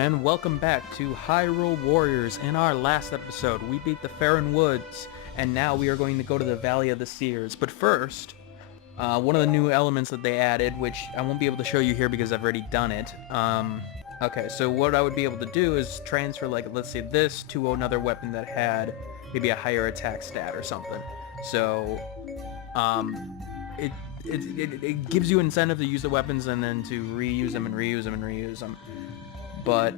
And welcome back to Hyrule Warriors. In our last episode, we beat the Faron Woods, and now we are going to go to the Valley of the Seers. But first, one of the new elements that they added, which I won't be able to show you here because I've already done it. Okay, so what I would be able to do is transfer, like, let's say this to another weapon that had maybe a higher attack stat or something. So, it gives you incentive to use the weapons and then to reuse them and reuse them and reuse them. But,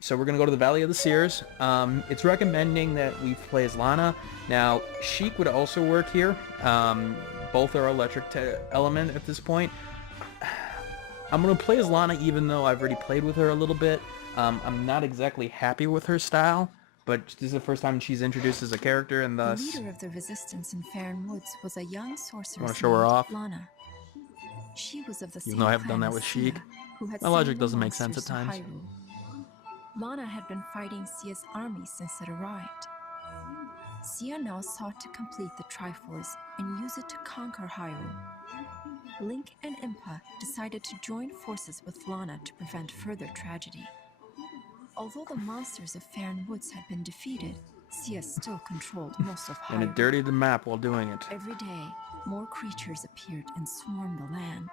so we're going to go to the Valley of the Seers. It's recommending that we play as Lana. Now, Sheik would also work here. Both are electric element at this point. I'm going to play as Lana even though I've already played with her a little bit. I'm not exactly happy with her style, but this is the first time she's introduced as a character, and thus... The leader of the resistance in Faron Woods was a young sorceress Want to show her off? Lana. She was of the same Even though I haven't done clan that with as Sheik. Sia, who had My logic sent the doesn't make sense monsters at times. to Hyrule. Lana had been fighting Sia's army since it arrived. Sia now sought to complete the Triforce and use it to conquer Hyrule. Link and Impa decided to join forces with Lana to prevent further tragedy. Although the monsters of Faron Woods had been defeated, Sia still controlled most of Hyrule. And it dirtied the map while doing it. Every day, more creatures appeared and swarmed the land.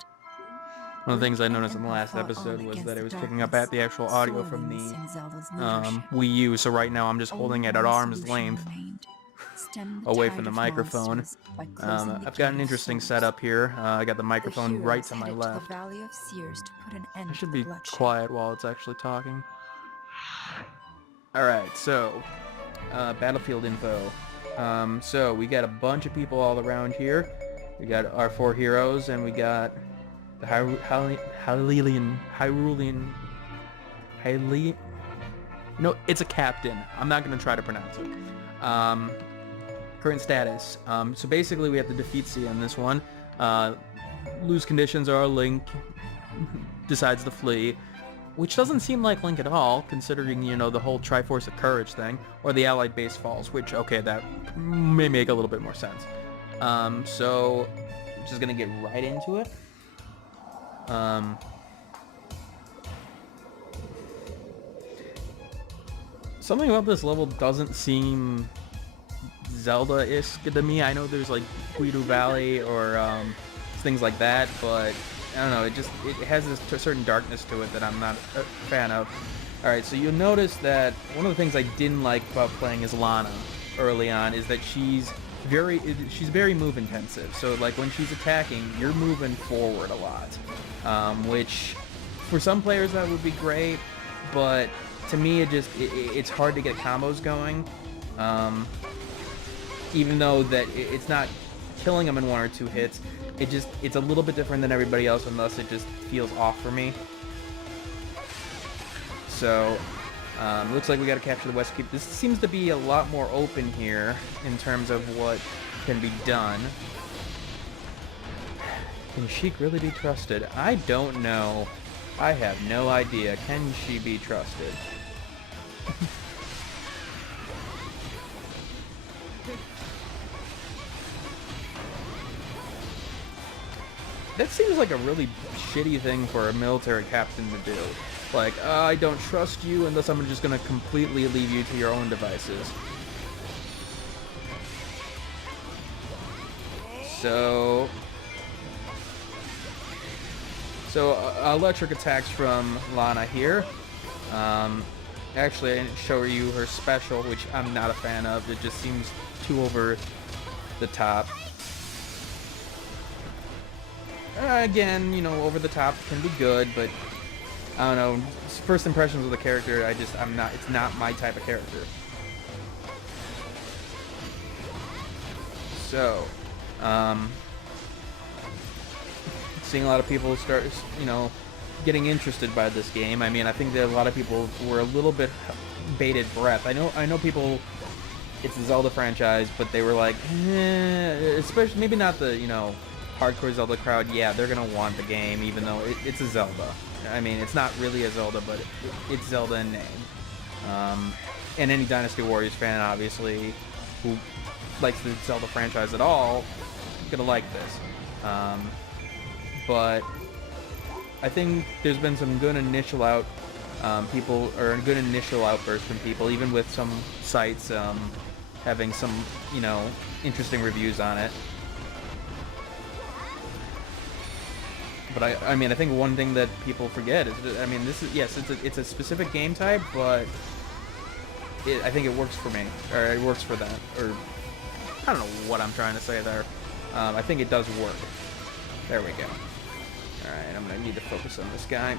One of the things I noticed in the last episode was that it was picking up at the actual audio from the Wii U, so right now I'm just holding it at arm's length away from the microphone. I've got an interesting setup here. I got the microphone right to my left. I should be quiet while it's actually talking. Alright, so, battlefield info. So, we got a bunch of people all around here. We got our 4 heroes, and we got the Hyrulean... No, it's a captain. I'm not going to try to pronounce it. Current status. So basically we have to defeat Sia in this one. Lose conditions are Link decides to flee, which doesn't seem like Link at all, considering, you know, the whole Triforce of Courage thing, or the Allied base falls, which, okay, that may make a little bit more sense. So, just gonna get right into it. Something about this level doesn't seem Zelda-esque to me. I know there's like Hyrule Valley or things like that, but I don't know, it has this certain darkness to it that I'm not a fan of. Alright, so you'll notice that one of the things I didn't like about playing as Lana early on is that she's very move intensive. So like when she's attacking, you're moving forward a lot, which for some players that would be great, but to me it's hard to get combos going. Even though that it's not killing them in 1 or 2 hits, it's a little bit different than everybody else, and thus it just feels off for me. So, looks like we gotta capture the West Keep. This seems to be a lot more open here in terms of what can be done. Can Sheik really be trusted? I don't know. I have no idea. Can she be trusted? That seems like a really shitty thing for a military captain to do. Like, I don't trust you, and thus I'm just gonna completely leave you to your own devices. So electric attacks from Lana here. Actually, I didn't show you her special, which I'm not a fan of. It just seems too over the top. Again, you know, over the top can be good, but I don't know. First impressions of the character, it's not my type of character. So, seeing a lot of people start, you know, getting interested by this game. I mean, I think that a lot of people were a little bit bated breath. I know people, it's the Zelda franchise, but they were like, especially, maybe not the, you know, hardcore Zelda crowd. Yeah, they're gonna want the game, even though it's a Zelda. I mean, it's not really a Zelda, but it's Zelda in name. And any Dynasty Warriors fan, obviously, who likes the Zelda franchise at all, gonna like this. But I think there's been some good initial people, or a good initial outburst from people, even with some sites having some, you know, interesting reviews on it. But I mean, I think one thing that people forget is that, I mean, this is, yes, it's a specific game type, but I think it works for me, or it works for that, or I don't know what I'm trying to say there. I think it does work. There we go. Alright, I'm gonna need to focus on this guy.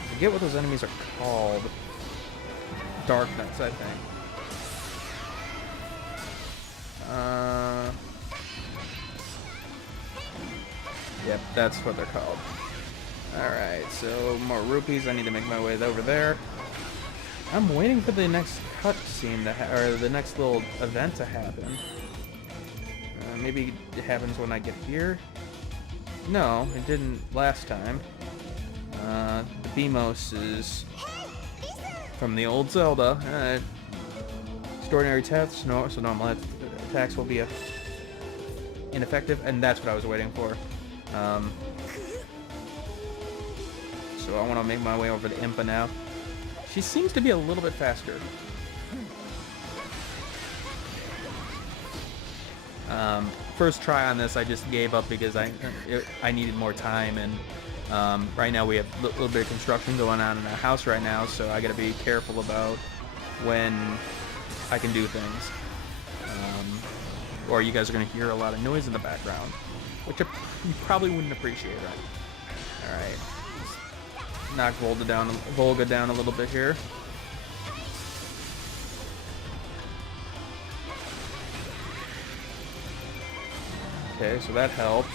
I forget what those enemies are called. Dark Knights, I think. Yep, that's what they're called. Alright, so more rupees. I need to make my way over there. I'm waiting for the next cutscene to or the next little event to happen. Maybe it happens when I get here. No, it didn't last time. The Beamos is from the old Zelda. Extraordinary tests, so normal attacks will be ineffective, and that's what I was waiting for. So I want to make my way over to Impa now. She seems to be a little bit faster. First try on this, I just gave up because I needed more time, and right now we have a little bit of construction going on in our house right now, so I got to be careful about when I can do things. Or you guys are going to hear a lot of noise in the background, which you probably wouldn't appreciate, right? Alright. Knock Volga down a little bit here. Okay, so that helped.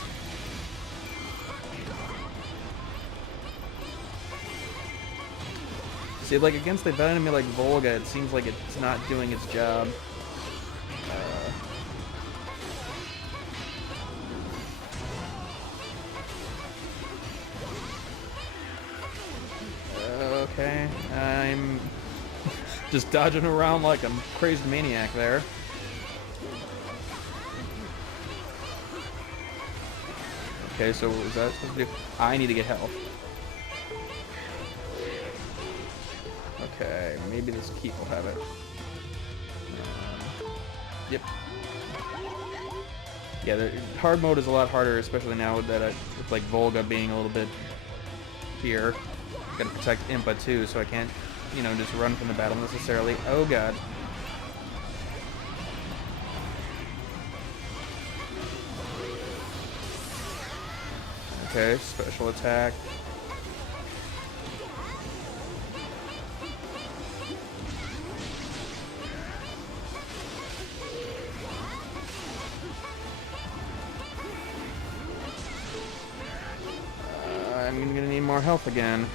See, like, against the enemy like Volga, it seems like it's not doing its job. Okay, I'm just dodging around like a crazed maniac there. Okay, so what was that supposed to do? I need to get health. Okay, maybe this keep will have it. Yep. Yeah, the hard mode is a lot harder, especially now with that, with like Volga being a little bit here. Gotta protect Impa too, so I can't, you know, just run from the battle necessarily. Oh god. Okay, special attack. I'm gonna need more health again.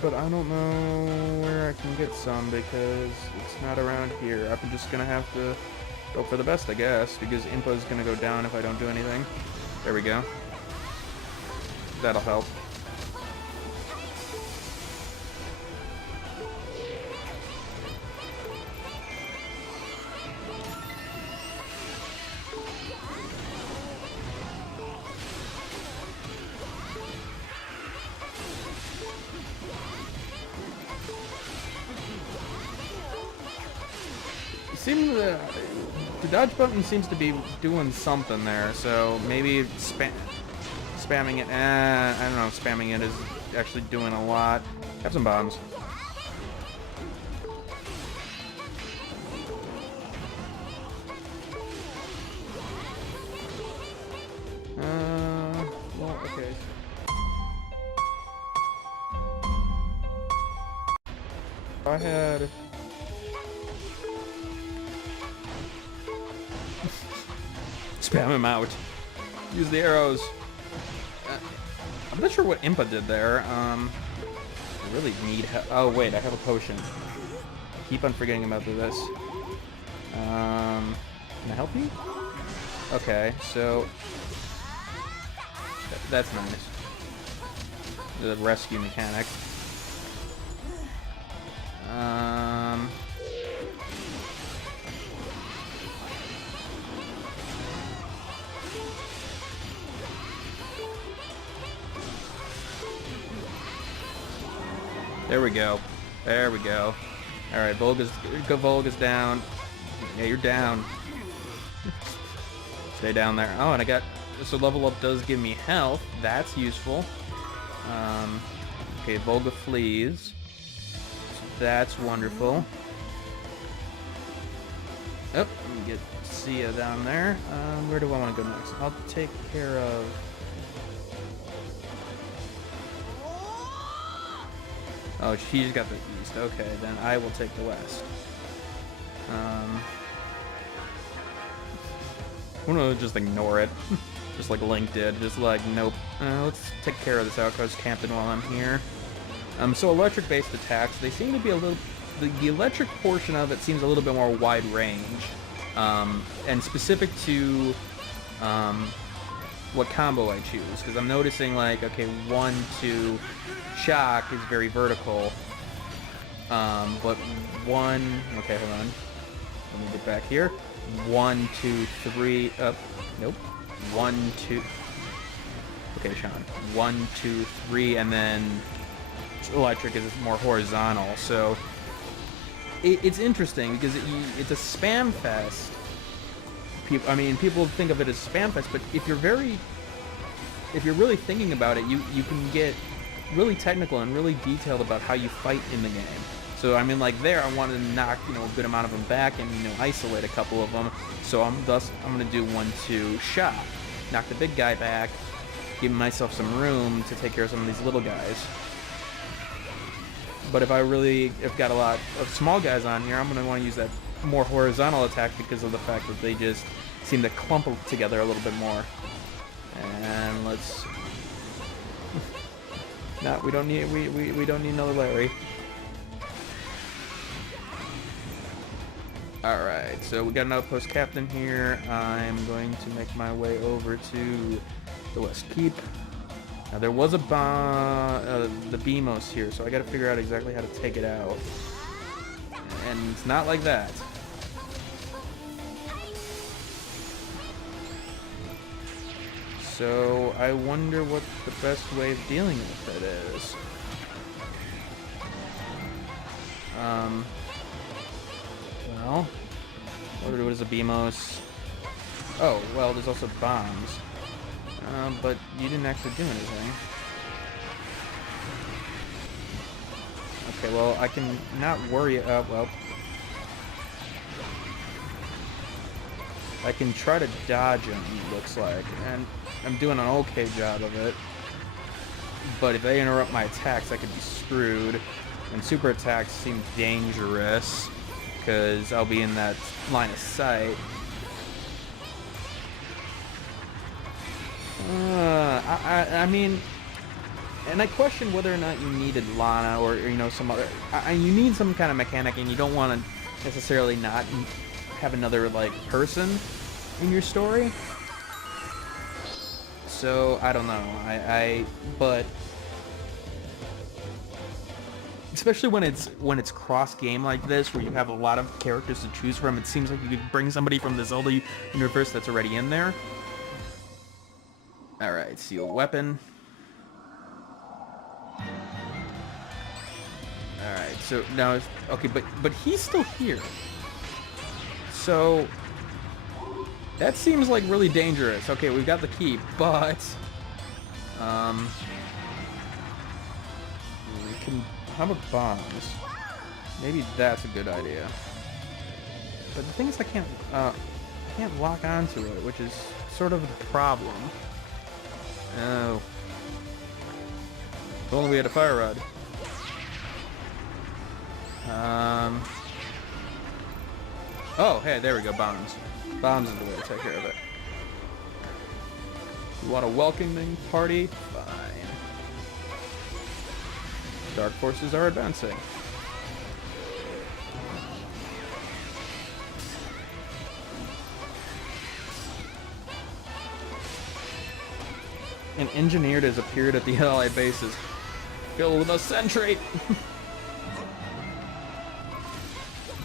But I don't know where I can get some because it's not around here. I'm just gonna have to go for the best, I guess, because Impa's gonna go down if I don't do anything. There we go. That'll help. The dodge button seems to be doing something there, so maybe spamming it. I don't know. Spamming it is actually doing a lot. Have some bombs. Well, okay. I had. Spam him out. Use the arrows. I'm not sure what Impa did there. I really need help. Oh wait, I have a potion. I keep on forgetting about this. Can I help you? Okay, so that's nice. The rescue mechanic. There we go. There we go. Alright, Volga's down. Yeah, you're down. Stay down there. Oh, and I got... So level up does give me health. That's useful. Okay, Volga flees. So that's wonderful. Oh, let me get Sia down there. Where do I want to go next? I'll take care of... Oh, she's got the east. Okay, then I will take the west. I'm gonna just ignore it. Just like Link did. Just like, nope. Let's take care of this outpost captain while I'm here. So electric-based attacks, they seem to be a little... The electric portion of it seems a little bit more wide range. And specific to what combo I choose. Because I'm noticing, like, okay, 1, 2... Shock is very vertical, but 1... Okay, hold on. Let me get back here. 1, 2, 3... nope. 1, 2... Okay, Sean. 1, 2, 3, and then electric is more horizontal. So it's interesting because it's a spam fest. I mean, people think of it as spam fest, but if you're really thinking about it, you can get really technical and really detailed about how you fight in the game. So I mean, like there, I wanted to knock a good amount of them back and isolate a couple of them. So I'm gonna do 1, 2 shock, knock the big guy back, give myself some room to take care of some of these little guys. But if I've got a lot of small guys on here, I'm gonna want to use that more horizontal attack because of the fact that they just seem to clump together a little bit more. And let's. No, we don't need another Larry. Alright, so we got an outpost captain here. I'm going to make my way over to the West Keep. Now there was a the Beamos here, so I gotta figure out exactly how to take it out. And it's not like that. So I wonder what the best way of dealing with it is. Well, what is a Beamos? Oh, well, there's also bombs. But you didn't actually do anything. Okay, well, I can not worry. Well, I can try to dodge him, looks like, and I'm doing an okay job of it. But if they interrupt my attacks, I could be screwed. And super attacks seem dangerous, because I'll be in that line of sight. I mean, and I question whether or not you needed Lana or some other. You need some kind of mechanic, and you don't want to necessarily not have another person in your story. So I don't know. But especially when it's cross game like this, where you have a lot of characters to choose from, it seems like you could bring somebody from the Zelda universe that's already in there. Alright, seal weapon. Alright, so now okay, but he's still here. So that seems like really dangerous. Okay, we've got the key, but we can. How about bombs? Maybe that's a good idea. But the thing is, I can't lock onto it, which is sort of the problem. Oh. If only we had a fire rod. Oh, hey, there we go, bombs. Bombs is the way to take care of it. You want a welcoming party? Fine. Dark forces are advancing. An engineer has appeared at the Allied bases. Filled with a sentry!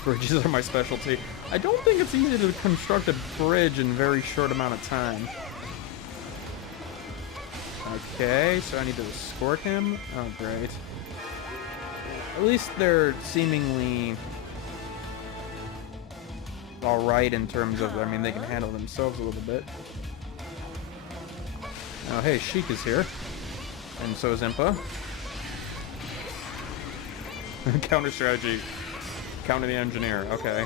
Bridges are my specialty. I don't think it's easy to construct a bridge in a very short amount of time. Okay, so I need to escort him. Oh, great. At least they're seemingly alright in terms of, I mean, they can handle themselves a little bit. Oh, hey, Sheik is here. And so is Impa. Counter strategy. Counter the engineer. Okay.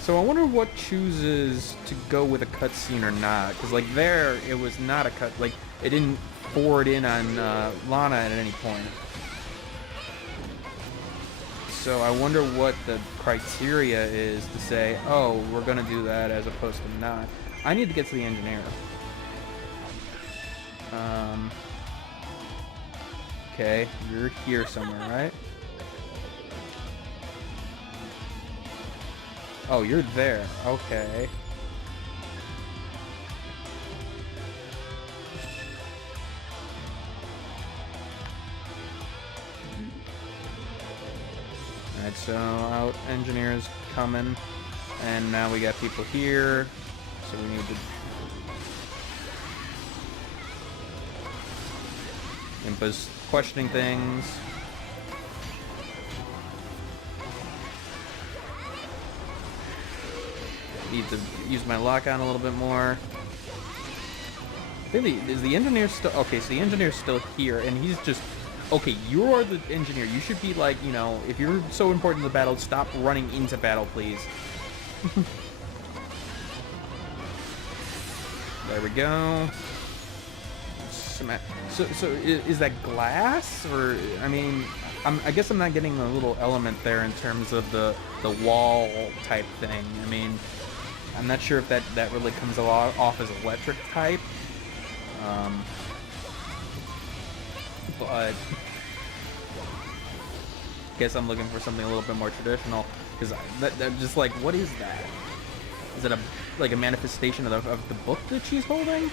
So I wonder what chooses to go with a cutscene or not. Because, like, there, it was not a cut. Like, it didn't forward in on Lana at any point. So I wonder what the criteria is to say, oh, we're going to do that as opposed to not. I need to get to the engineer. Okay, you're here somewhere, right? Oh, you're there. Okay. Alright, so out engineers coming. And now we got people here. So we need to... Impa's questioning things. Need to use my lock-on a little bit more. Really, is the engineer still... Okay, so the engineer's still here, and he's just... Okay, you're the engineer. You should be like, you know, if you're so important to the battle, stop running into battle, please. There we go. So is that glass? Or, I mean, I guess I'm not getting the little element there in terms of the wall type thing. I mean, I'm not sure if that really comes off as electric type. But guess I'm looking for something a little bit more traditional, because that just like, what is that? Is it like a manifestation of the book that she's holding?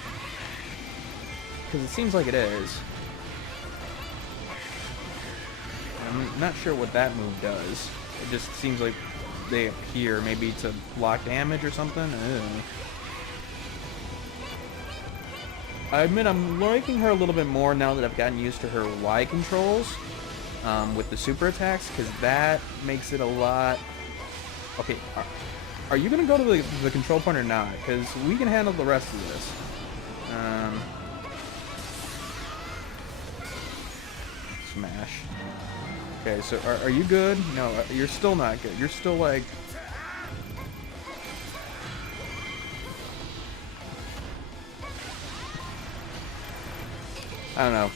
Because it seems like it is. I'm not sure what that move does. It just seems like they appear, maybe to block damage or something. Ew. I admit I'm liking her a little bit more now that I've gotten used to her Y controls with the super attacks, because that makes it a lot... Okay, are you going to go to the control point or not? Because we can handle the rest of this. Smash. Okay, so are you good? No, you're still not good. You're still like... I don't know.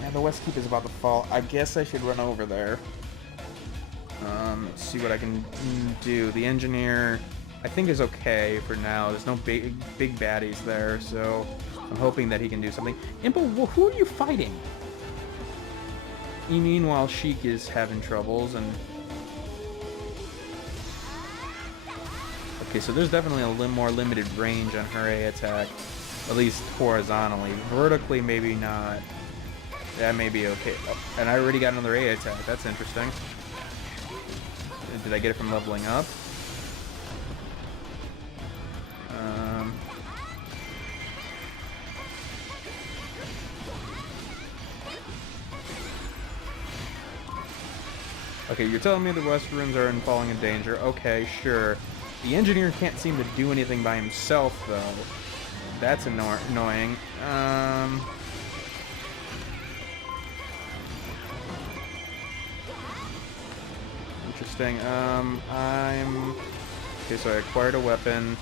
Yeah, the West Keep is about to fall. I guess I should run over there. See what I can do. The engineer, I think, is okay for now. There's no big baddies there, so I'm hoping that he can do something. Impa, well, who are you fighting? Meanwhile, Sheik is having troubles, and... Okay, so there's definitely a little more limited range on her A attack. At least horizontally. Vertically, maybe not. That may be okay. Oh, and I already got another A attack. That's interesting. Did I get it from leveling up? Okay, you're telling me the West Rooms are falling in danger. Okay, sure. The engineer can't seem to do anything by himself, though. That's annoying. Interesting. Okay, so I acquired a weapon.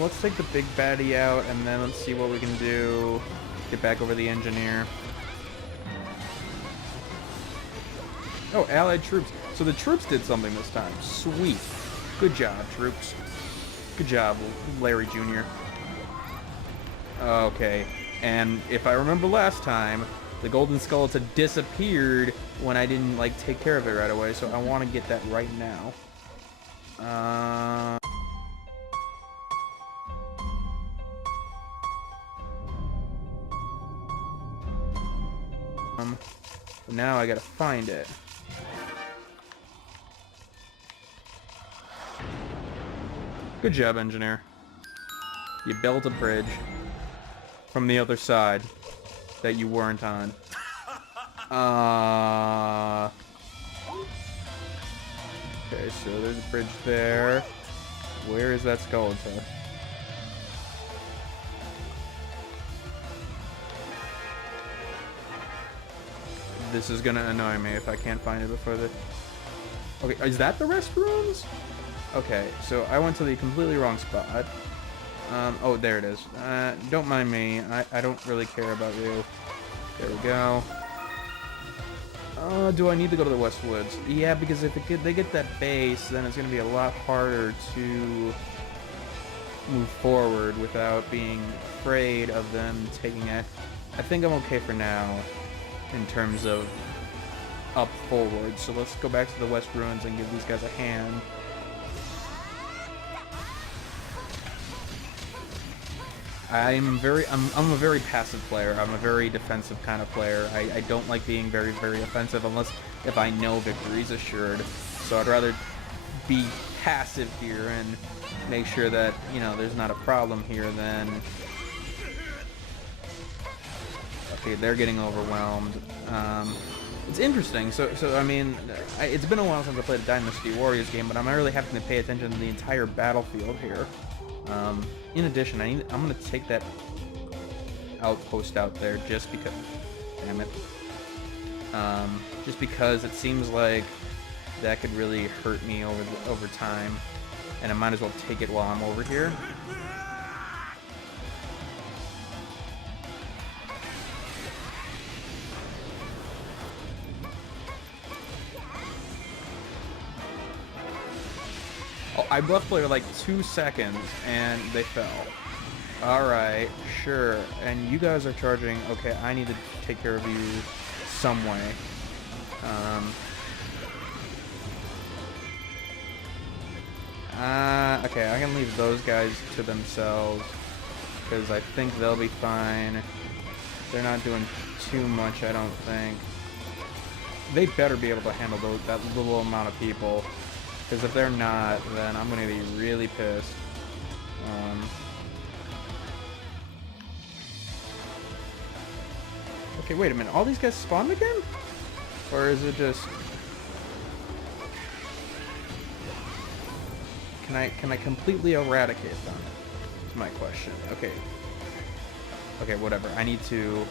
Let's take the big baddie out, and then let's see what we can do. Get back over the engineer. Oh, allied troops. So the troops did something this time. Sweet. Good job, troops. Good job, Larry Jr. Okay, and if I remember last time, the golden skeleton disappeared when I didn't, like, take care of it right away, so I want to get that right now. Now I gotta find it. Good job, engineer. You built a bridge from the other side that you weren't on. Okay, so there's a bridge there. Where is that skeleton? This is gonna annoy me if I can't find it before the... Okay, is that the restrooms? Okay, so I went to the completely wrong spot. Oh, there it is. Don't mind me. I don't really care about you. There we go. Do I need to go to the West Woods? Yeah, because if they get that base, then it's going to be a lot harder to move forward without being afraid of them taking it. I think I'm okay for now in terms of up forward. So let's go back to the West Ruins and give these guys a hand. I'm a very passive player. I'm a very defensive kind of player. I don't like being very, very offensive unless if I know victory's assured. So I'd rather be passive here and make sure that, you know, there's not a problem here than... Okay, they're getting overwhelmed. It's interesting. So I mean, it's been a while since I played a Dynasty Warriors game, but I'm really having to pay attention to the entire battlefield here. In addition, I'm gonna take that outpost out there just because, damn it, just because it seems like that could really hurt me over time, and I might as well take it while I'm over here. I left for like 2 seconds and they fell. Alright, sure. And you guys are charging. Okay, I need to take care of you some way. Okay, I can leave those guys to themselves because I think they'll be fine. They're not doing too much, I don't think. They better be able to handle that little amount of people. Because if they're not, then I'm going to be really pissed. Okay, wait a minute. All these guys spawned again? Or is it just... Can I completely eradicate them? That's my question. Okay. Okay, whatever. I need to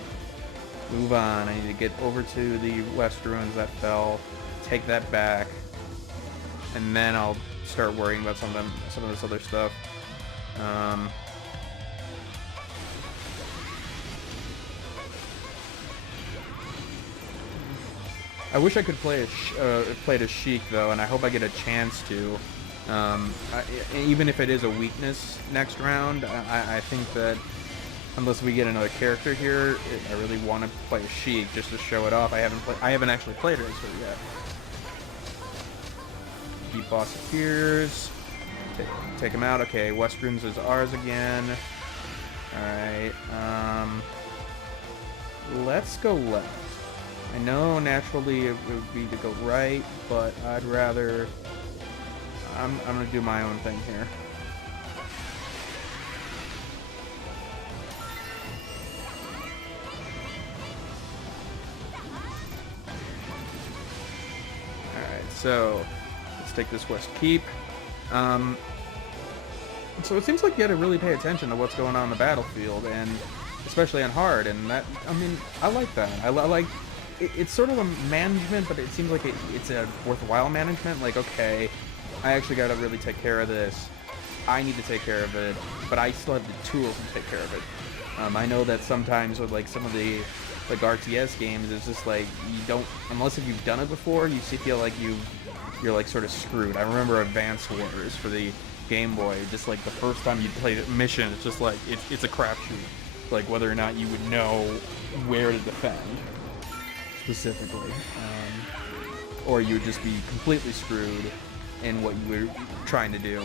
move on. I need to get over to the West Ruins that fell. Take that back. And then I'll start worrying about some of this other stuff. I wish I could play a Sheik though, and I hope I get a chance to. Even if it is a weakness next round, I think that unless we get another character here, I really want to play a Sheik just to show it off. I haven't actually played her as her yet. Deep boss appears. Take him out. Okay, West Ruins is ours again. Alright, let's go left. I know naturally it would be to go right, but I'd rather... I'm gonna do my own thing here. Alright, so... let's take this West Keep. So it seems like you had to really pay attention to what's going on in the battlefield, and especially on hard. And that, I mean, I like that. I like it's sort of a management, but it seems like it's a worthwhile management. Like, okay, I actually got to really take care of this. I need to take care of it, but I still have the tools to take care of it. I know that sometimes with like some of the like RTS games, it's just like you don't, unless if you've done it before, you feel like you're like sort of screwed. I remember Advance Wars for the Game Boy, just like the first time you played a mission, it's just like it's a crapshoot, like whether or not you would know where to defend specifically, or you would just be completely screwed in what you were trying to do.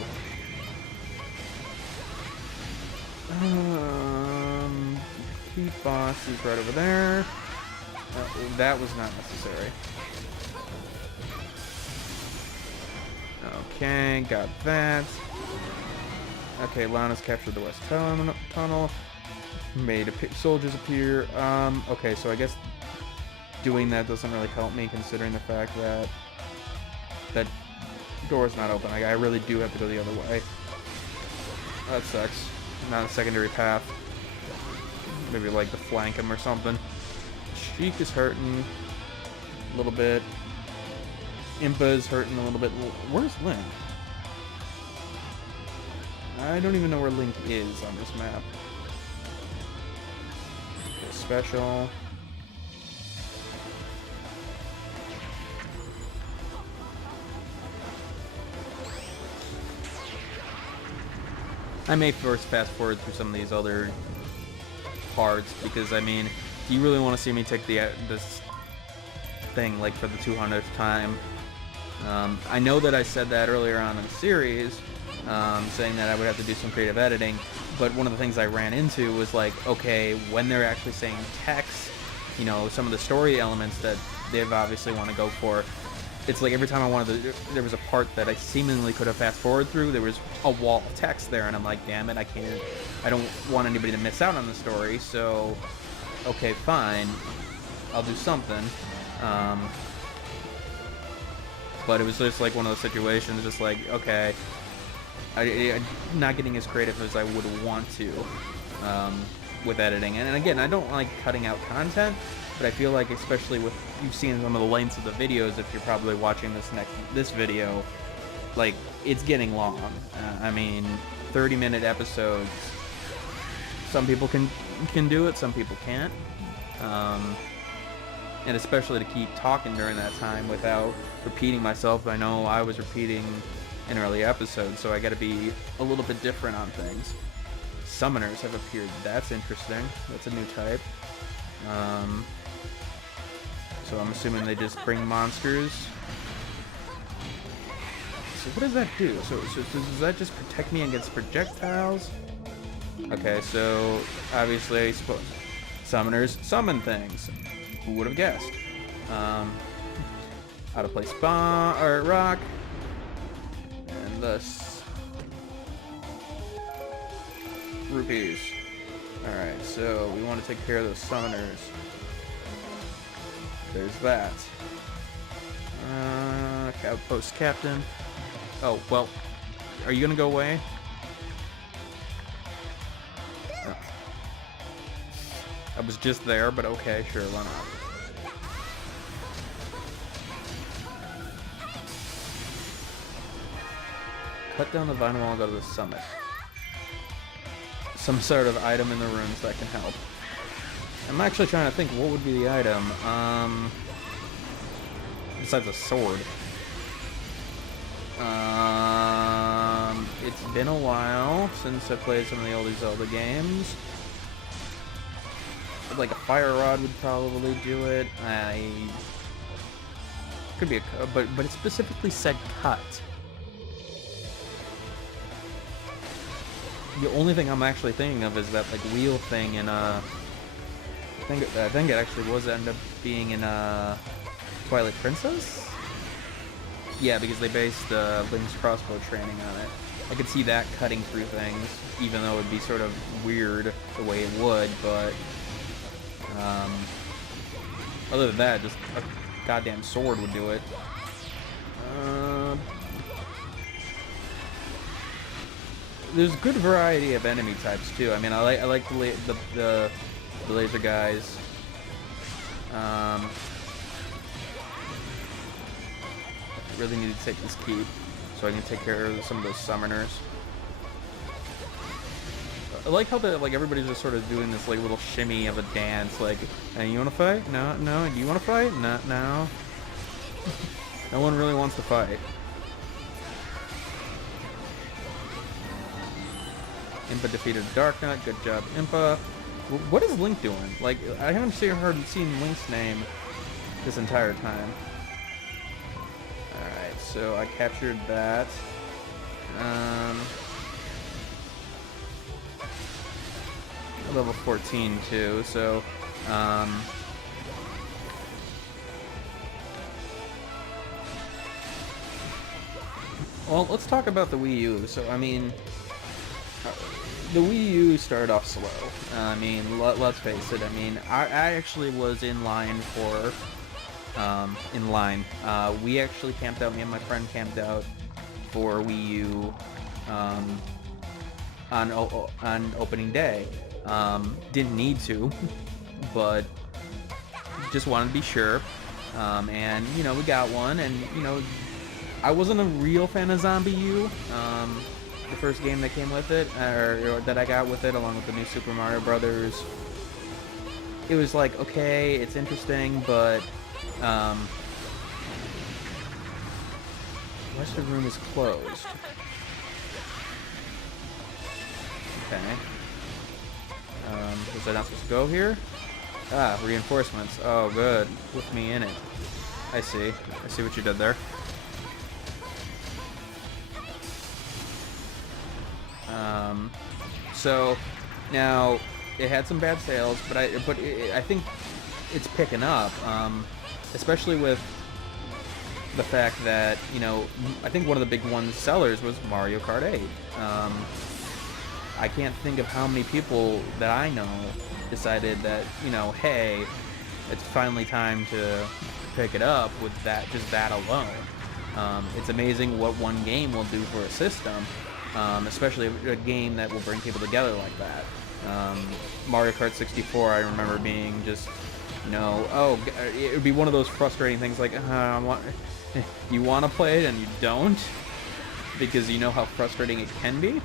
Key boss is right over there. That was not necessary. Okay, got that. Okay, Lana's captured the west tunnel. Made soldiers appear. Okay, so I guess doing that doesn't really help me, considering the fact that that door's not open. I really do have to go the other way. That sucks. Not a secondary path. Maybe like to flank him or something. Sheik is hurting a little bit. Impa is hurting a little bit. Where's Link? I don't even know where Link is on this map. Okay, special. I may first fast forward through some of these other parts because, I mean, do you really want to see me take this thing like for the 200th time? I know that I said that earlier on in the series, saying that I would have to do some creative editing, but one of the things I ran into was like, okay, when they're actually saying text, you know, some of the story elements that they've obviously want to go for, it's like every time I wanted to, there was a part that I seemingly could have fast forward through, there was a wall of text there, and I'm like, damn it, I don't want anybody to miss out on the story, so, okay, fine, I'll do something. But it was just like one of those situations, just like, okay, I'm not getting as creative as I would want to with editing. And again, I don't like cutting out content, but I feel like, especially with, you've seen some of the lengths of the videos, if you're probably watching this video, like, it's getting long. I mean, 30-minute episodes, some people can do it, some people can't. And especially to keep talking during that time without repeating myself. I know I was repeating in early episodes, so I gotta be a little bit different on things. Summoners have appeared. That's interesting. That's a new type. So I'm assuming they just bring monsters. So what does that do? So does that just protect me against projectiles? Okay, so obviously summoners summon things. Who would have guessed? Out of place bomb or rock, and thus rupees. All right, so we want to take care of those summoners. There's that. Outpost captain. Oh well, are you gonna go away? Oh. I was just there, but okay, sure, why not? Cut down the vine wall, go to the summit. Some sort of item in the ruins that can help. I'm actually trying to think what would be the item. Besides a sword. It's been a while since I played some of the older Zelda games. Like a fire rod would probably do it. Could be but it specifically said cut. The only thing I'm actually thinking of is that like wheel thing in I think it actually was end up being in Twilight Princess. Yeah, because they based Link's crossbow training on it. I could see that cutting through things, even though it'd be sort of weird the way it would, but other than that, just a goddamn sword would do it. There's a good variety of enemy types too. I mean, I like the laser guys. I really need to take this keep so I can take care of some of those summoners. I like how everybody's just sort of doing this like little shimmy of a dance. Like, hey, you want to fight? No, no. Do you want to fight? No, no. No one really wants to fight. Impa defeated Dark Knight. Good job, Impa. What is Link doing? Like, I haven't seen Link's name this entire time. Alright, so I captured that. Level 14 too, so well, let's talk about the Wii U. So I mean, the Wii U started off slow. I mean, let's face it. I mean, I actually was in line for, we actually camped out, me and my friend camped out for Wii U, on opening day. Didn't need to, but just wanted to be sure. And, you know, we got one, and, you know, I wasn't a real fan of Zombie U. The first game that came with it, or that I got with it, along with the new Super Mario Brothers. It was like, okay, it's interesting, but Western room is closed. Okay. Was I not supposed to go here? Ah, reinforcements. Oh, good. With me in it. I see. I see what you did there. So now it had some bad sales, but I think it's picking up, especially with the fact that, you know, I think one of the big sellers was Mario Kart 8. I can't think of how many people that I know decided that, you know, hey, it's finally time to pick it up with that, just that alone. It's amazing what one game will do for a system. Especially a game that will bring people together like that. Mario Kart 64, I remember being just, you know, oh, it would be one of those frustrating things like, you want to play it and you don't, because you know how frustrating it can be.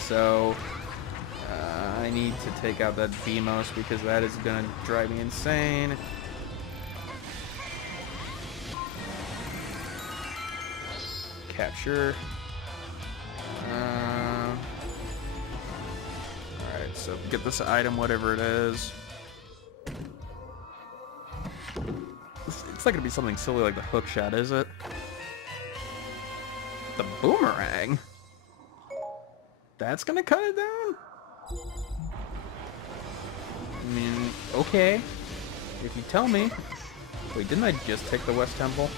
So, I need to take out that BMOS because that is going to drive me insane. Capture. Alright, so get this item, whatever it is. It's not gonna be something silly like the hook shot, is it? The boomerang? That's gonna cut it down? I mean, okay. If you tell me. Wait, didn't I just take the West Temple?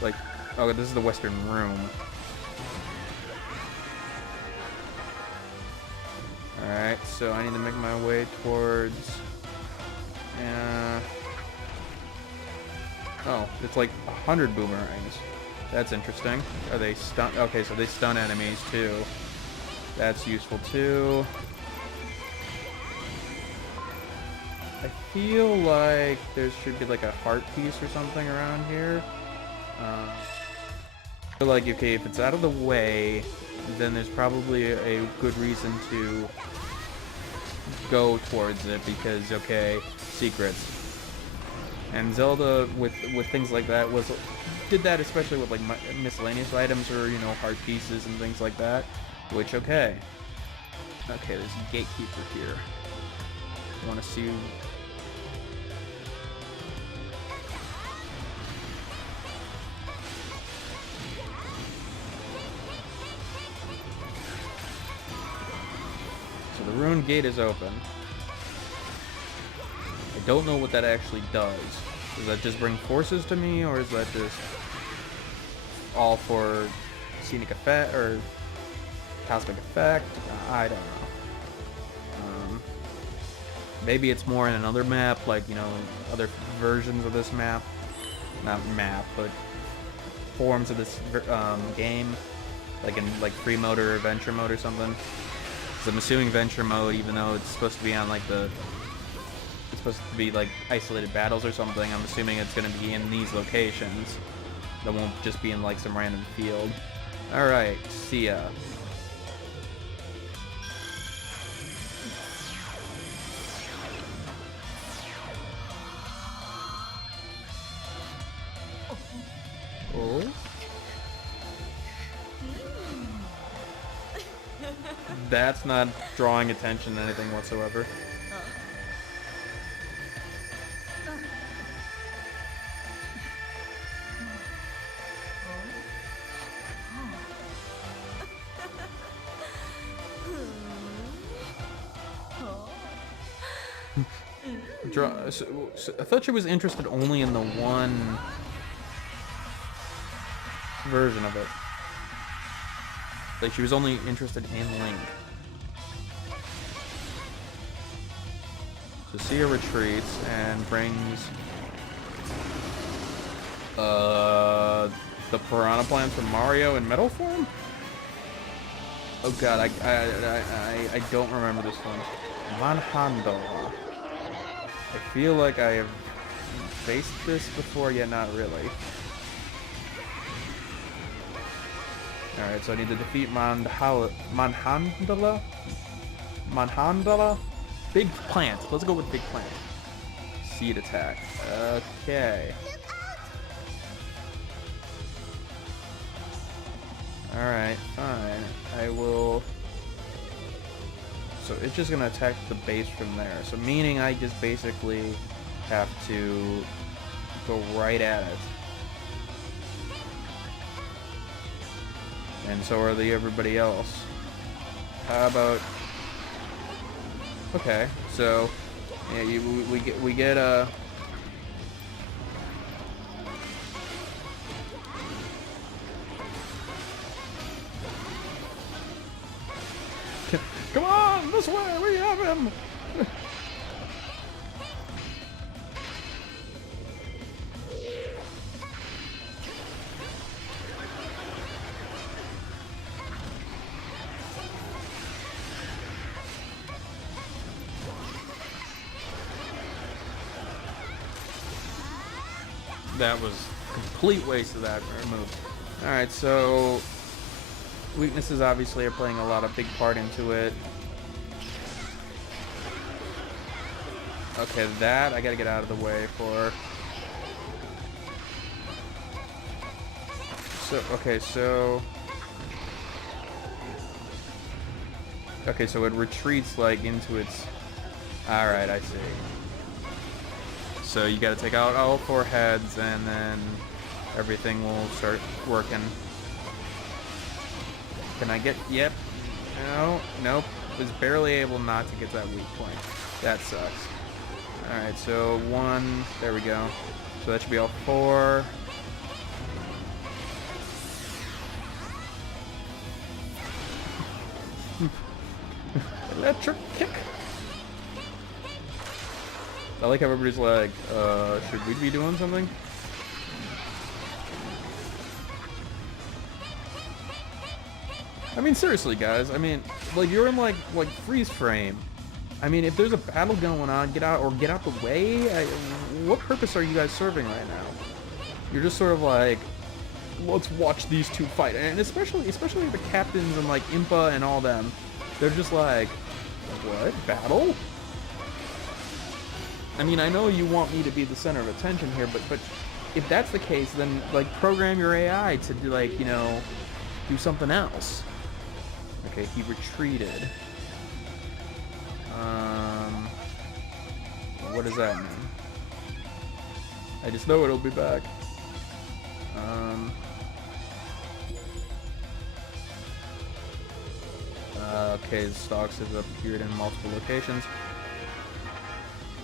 Like, oh, this is the Western Room. Alright, so I need to make my way towards... oh, it's like 100 boomerangs. That's interesting. Are they stun? Okay, so they stun enemies too. That's useful too. I feel like there should be like a heart piece or something around here. I feel like, okay, if it's out of the way, then there's probably a good reason to go towards it because, okay, secrets. And Zelda, with things like that, did that especially with like miscellaneous items or, you know, heart pieces and things like that. Which, okay. Okay, there's a gatekeeper here. You want to see... The rune gate is open. I don't know what that actually does. Does that just bring forces to me, or is that just all for scenic effect or cosmic effect? I don't know. Maybe it's more in another map, like, you know, other versions of this map. Not map, but forms of this game, like in like free mode or adventure mode or something. I'm assuming venture mode, even though it's supposed to be on like it's supposed to be like isolated battles or something, I'm assuming it's going to be in these locations. That won't just be in like some random field. Alright, see ya. Oh? That's not drawing attention to anything whatsoever. So I thought she was interested only in the one version of it. Like, she was only interested in Link. So Sia retreats and brings the piranha plants from Mario in metal form? Oh god, I don't remember this one. Manhandla. I feel like I have faced this before, yet not really. Alright, so I need to defeat Manhandla? Manhandla? Big plant. Let's go with big plant. Seed attack. Okay. Alright, fine. I will... So it's just gonna attack the base from there. So meaning I just basically have to go right at it. And so are everybody else. How about... Okay, so... Yeah, we get a... Come on, this way, we have him! That was a complete waste of that move. Alright, so... Weaknesses obviously are playing a lot of big part into it. Okay, that I gotta get out of the way for. So, okay, so... Okay, so it retreats, like, into its... Alright, I see. So you gotta take out all 4 heads, and then everything will start working. Can I get... Yep. No. Nope. Was barely able not to get that weak point. That sucks. Alright, so 1... There we go. So that should be all 4. Electric kick! I like how everybody's like, should we be doing something? I mean, seriously, guys. I mean, like, you're in, like freeze frame. I mean, if there's a battle going on, get out the way. What purpose are you guys serving right now? You're just sort of like, let's watch these two fight. And especially the captains and, like, Impa and all them. They're just like, what? Battle? I mean, I know you want me to be the center of attention here, but if that's the case, then, like, program your AI to do, like, you know, do something else. Okay, he retreated. What does that mean? I just know it'll be back. Okay, the stocks have appeared in multiple locations.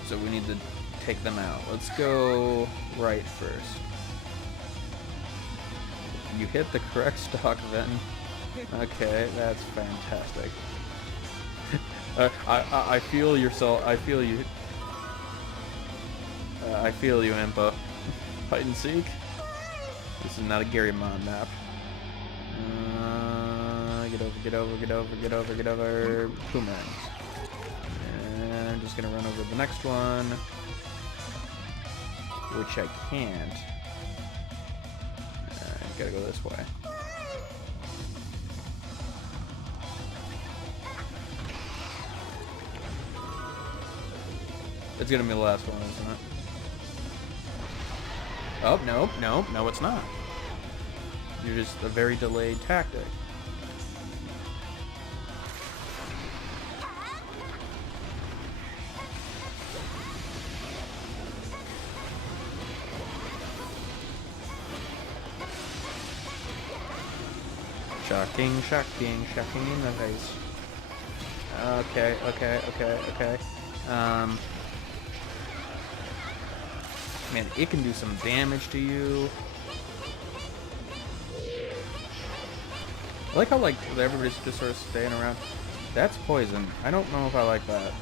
So we need to take them out. Let's go right first. You hit the correct stock then. Okay, that's fantastic. I feel yourself. I feel you. I feel you, Impa. Hide and seek. This is not a Gary Mon map. Get over. Boomerangs. And I'm just gonna run over the next one, which I can't. Gotta go this way. It's gonna be the last one, isn't it? Oh, no, it's not. You're just a very delayed tactic. Shocking in the face. Okay. Man, it can do some damage to you. I like how like everybody's just sort of staying around. That's poison. I don't know if I like that.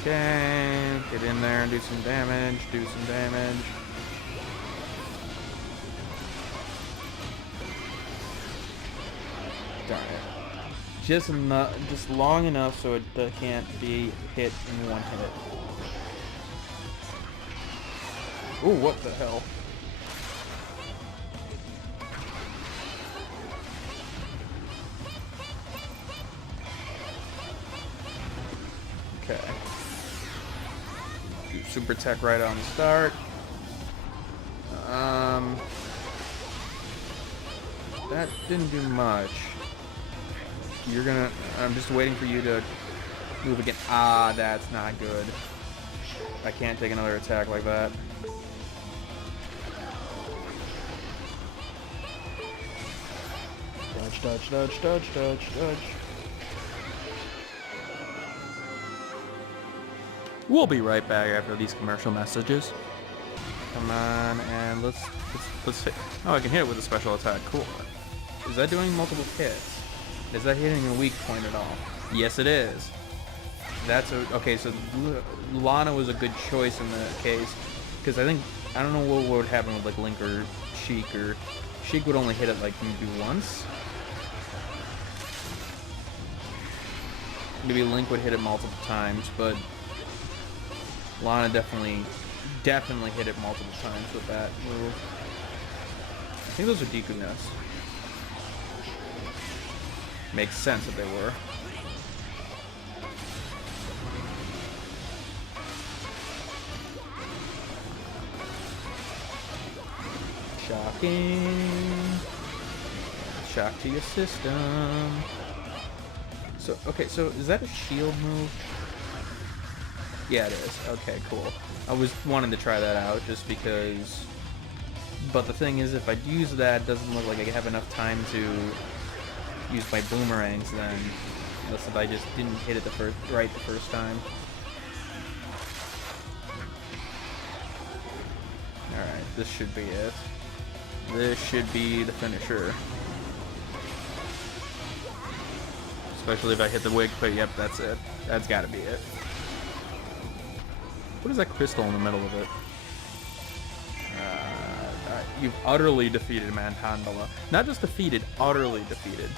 Okay, get in there and do some damage, Darn it. Just long enough so it can't be hit in one hit. Ooh, what the hell? Okay. Do super tech right on the start. That didn't do much. I'm just waiting for you to move again. Ah, that's not good. I can't take another attack like that. Dodge. We'll be right back after these commercial messages. Come on, and let's hit. Oh, I can hit it with a special attack. Cool. Is that doing multiple hits? Is that hitting a weak point at all? Yes, it is. Okay. So Lana was a good choice in that case, because I don't know what would happen with like Link or Sheik. Or Sheik would only hit it like maybe once. Maybe Link would hit it multiple times, but Lana definitely hit it multiple times with that move. I think those are Deku Nests. Makes sense if they were. Shocking. Shock to your system. So, okay, so is that a shield move? Yeah, it is. Okay, cool. I was wanting to try that out just because... But the thing is, if I use that, it doesn't look like I have enough time to use my boomerangs then. Unless if I just didn't hit it the first time. Alright, this should be it. This should be the finisher. Especially if I hit the wig, but yep, that's it. That's gotta be it. What is that crystal in the middle of it? You've utterly defeated Mantandala. Not just defeated, utterly defeated.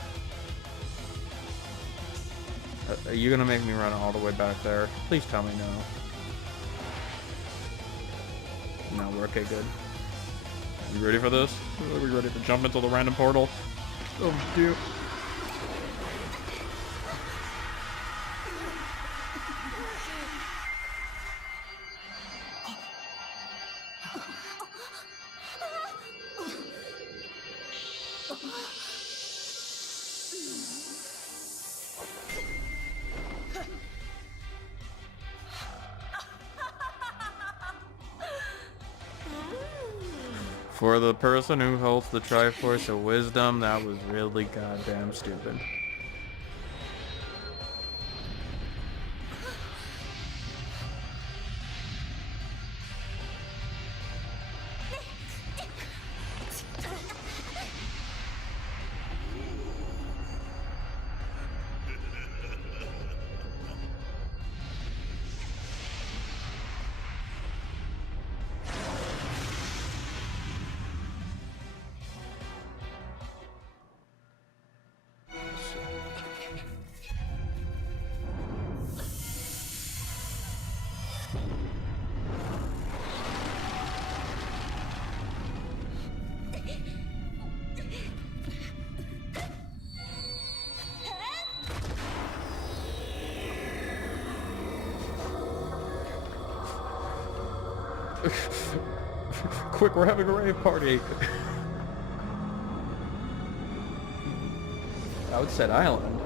Are you gonna make me run all the way back there? Please tell me no. No, we're okay, good. You ready for this? Are we ready to jump into the random portal? Oh dear. For the person who holds the Triforce of Wisdom, that was really goddamn stupid. Quick, we're having a rave party. Outset Island?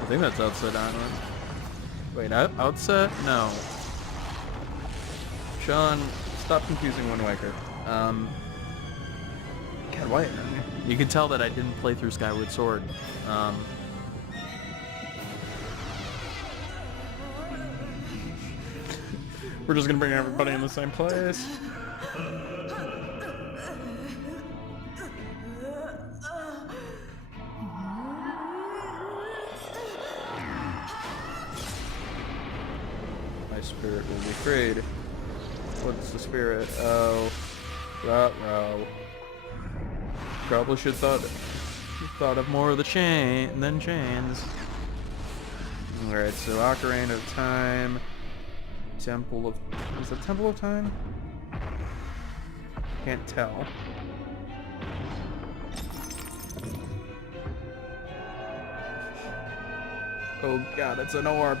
I think that's Outset Island. Wait, Outset? No. Sean, stop confusing Wind Waker. God, why? You can tell that I didn't play through Skyward Sword. We're just gonna bring everybody in the same place. My spirit will be freed. What's the spirit? Oh, ruh-roh. Probably should thought of more of the chain than chains. Alright, so Ocarina of Time, Temple of... is it Temple of Time? Can't tell. Oh god, it's an orb.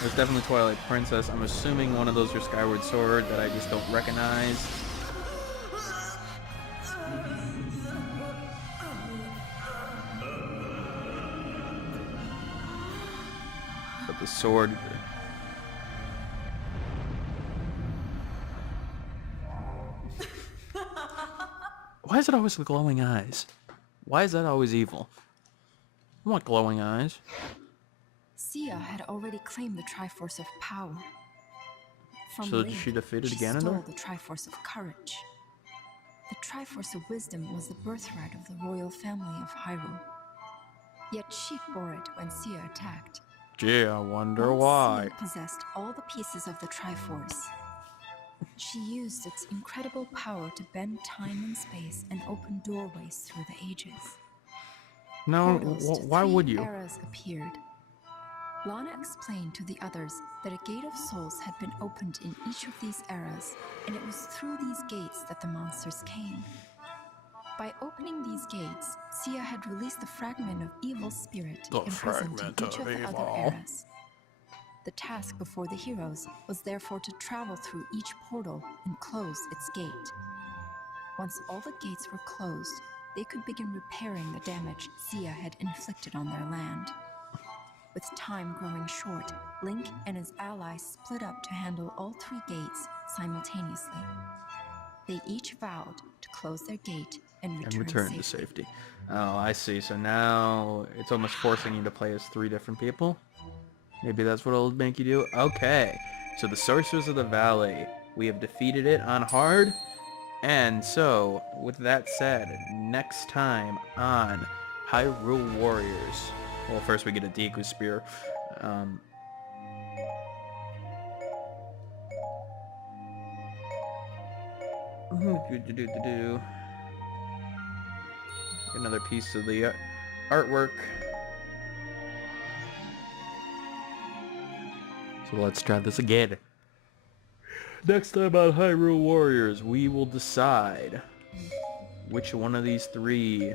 There's definitely Twilight Princess. I'm assuming one of those are Skyward Sword that I just don't recognize. But the sword... Why is it always the glowing eyes? Why is that always evil? I want glowing eyes. Sia had already claimed the Triforce of Power. From So Link, she defeated she Ganondorf? stole the Triforce of Courage. The Triforce of Wisdom was the birthright of the royal family of Hyrule. Yet she bore it when Sia attacked. Gee, I wonder Once why. Sia possessed all the pieces of the Triforce. She used its incredible power to bend time and space and open doorways through the ages. No, Portals to why three would you? eras appeared. Lana explained to the others that a gate of souls had been opened in each of these eras, and it was through these gates that the monsters came. By opening these gates, Sia had released the fragment of evil spirit The imprisoned in fragment each of of the other evil. eras. The task before the heroes was therefore to travel through each portal and close its gate. Once all the gates were closed, they could begin repairing the damage Sia had inflicted on their land. With time growing short, Link and his allies split up to handle all three gates simultaneously. They each vowed to close their gate and return to safely. safety. Oh, I see. So now it's almost forcing you to play as 3 different people? Maybe that's what it'll make you do? Okay. So the Sorcerers of the Valley. We have defeated it on hard. And so, with that said, next time on Hyrule Warriors. Well, first we get a Deku Spear. Another piece of the artwork. So let's try this again. Next time on Hyrule Warriors, we will decide which one of these 3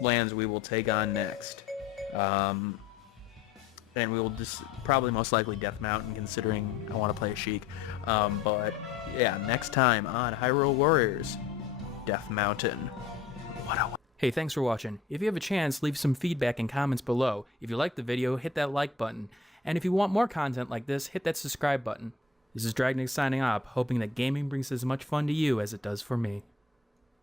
lands we will take on next. And we will just probably most likely Death Mountain, considering I want to play a Sheik. But yeah, next time on Hyrule Warriors, Death Mountain. Hey, thanks for watching. If you have a chance, leave some feedback and comments below. If you liked the video, hit that like button. And if you want more content like this, hit that subscribe button. This is Dragonix signing off, hoping that gaming brings as much fun to you as it does for me.